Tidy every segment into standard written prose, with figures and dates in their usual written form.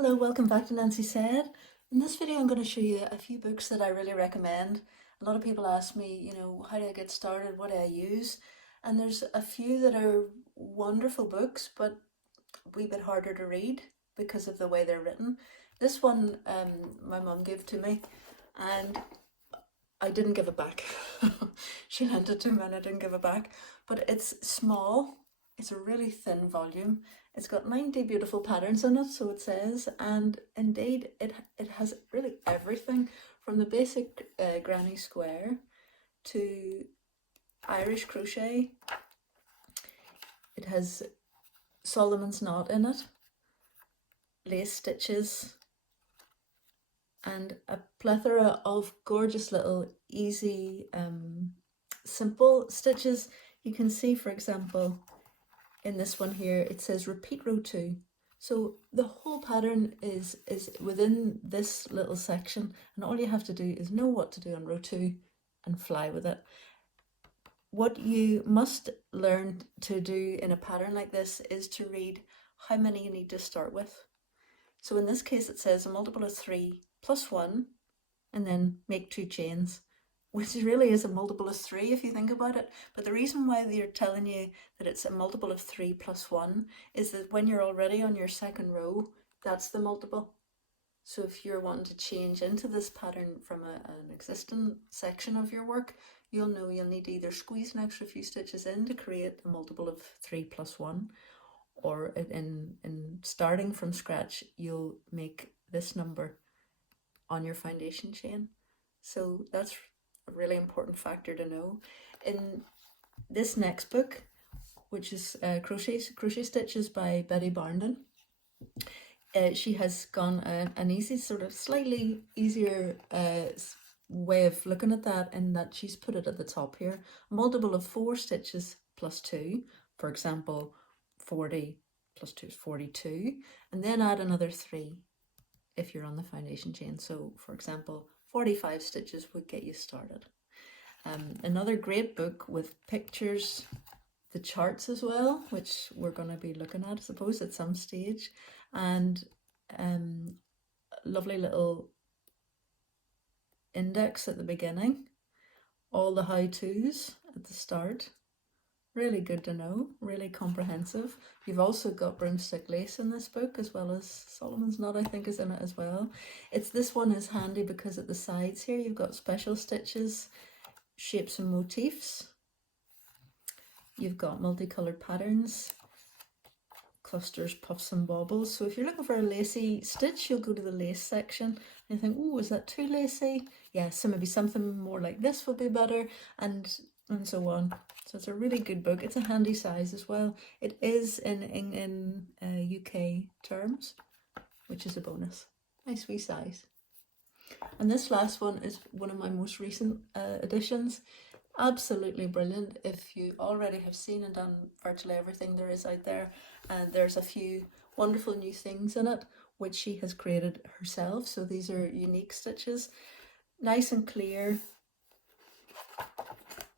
Hello, welcome back to Nancy Said. In this video I'm going to show you a few books that I really recommend. A lot of people ask me, how do I get started, what do I use? And there's a few that are wonderful books, but a wee bit harder to read because of the way they're written. This one my mum gave to me and I didn't give it back. She lent it to me and I didn't give it back. But it's small, it's a really thin volume. It's got 90 beautiful patterns in it, so it says, and indeed it has really everything from the basic granny square to Irish crochet. It has Solomon's knot in it, lace stitches, and a plethora of gorgeous little easy simple stitches. You can see, for example, in this one here it says repeat row 2, so the whole pattern is within this little section, and all you have to do is know what to do on row 2 and fly with it. What you must learn to do in a pattern like this is to read how many you need to start with. So in this case it says a multiple of 3 plus 1 and then make 2 chains, which really is a multiple of 3 if you think about it. But the reason why they're telling you that it's a multiple of 3 plus 1 is that when you're already on your second row, that's the multiple. So if you're wanting to change into this pattern from an existing section of your work, you'll know you'll need to either squeeze an extra few stitches in to create a multiple of 3 plus 1, or in starting from scratch, you'll make this number on your foundation chain. So that's a really important factor to know. In this next book, which is Crochet Stitches by Betty Barndon, she has gone an easy, sort of slightly easier way of looking at that, in that she's put it at the top here. A multiple of 4 stitches plus 2, for example, 40 plus 2 is 42, and then add another 3 if you're on the foundation chain. So for example, 45 stitches would get you started. Another great book with pictures, the charts as well, which we're going to be looking at, I suppose, at some stage, and lovely little index at the beginning, all the how-tos at the start. Really good to know, really comprehensive. You've also got broomstick lace in this book, as well as Solomon's knot, I think, is in it as well. This one is handy because at the sides here you've got special stitches, shapes and motifs. You've got multicolored patterns, clusters, puffs and baubles. So if you're looking for a lacy stitch, you'll go to the lace section and you think, oh, is that too lacy? Yeah, so maybe something more like this would be better, and so on. So it's a really good book. It's a handy size as well. It is in UK terms, which is a bonus. Nice wee size. And this last one is one of my most recent additions. Absolutely brilliant. If you already have seen and done virtually everything there is out there, and there's a few wonderful new things in it which she has created herself. So these are unique stitches, nice and clear,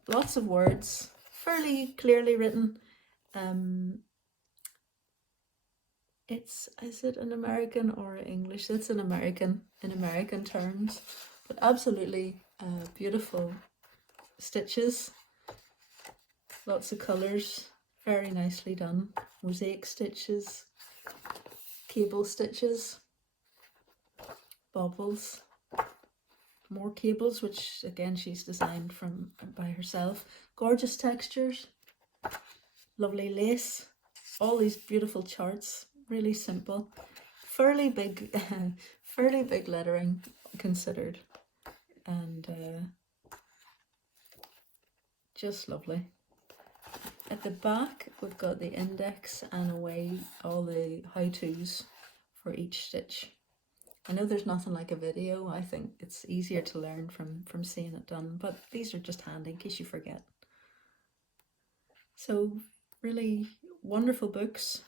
lots of words, fairly clearly written. Is it an American or English? It's an American, in American terms, but absolutely beautiful stitches, lots of colours, very nicely done. Mosaic stitches, cable stitches, bobbles, more cables, which again she's designed by herself. Gorgeous textures, lovely lace, all these beautiful charts, really simple, fairly big lettering considered, and just lovely. At the back we've got the index and all the how-tos for each stitch. I know there's nothing like a video. I think it's easier to learn from seeing it done, but these are just handy in case you forget. So really wonderful books.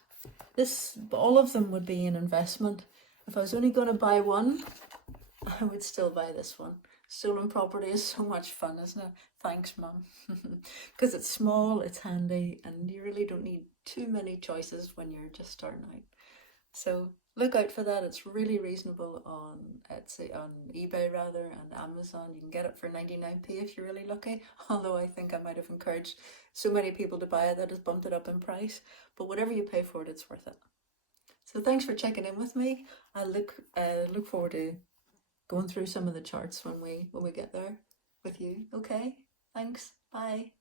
All of them would be an investment. If I was only going to buy one, I would still buy this one. Stolen Property is so much fun, isn't it? Thanks, Mum. Because it's small, it's handy, and you really don't need too many choices when you're just starting out. So Look out for that. It's really reasonable on Etsy, on eBay rather, and Amazon. You can get it for 99p if you're really lucky. Although I think I might have encouraged so many people to buy it that has bumped it up in price. But whatever you pay for it, it's worth it. So thanks for checking in with me. I look forward to going through some of the charts when we get there with you. Okay? Thanks. Bye.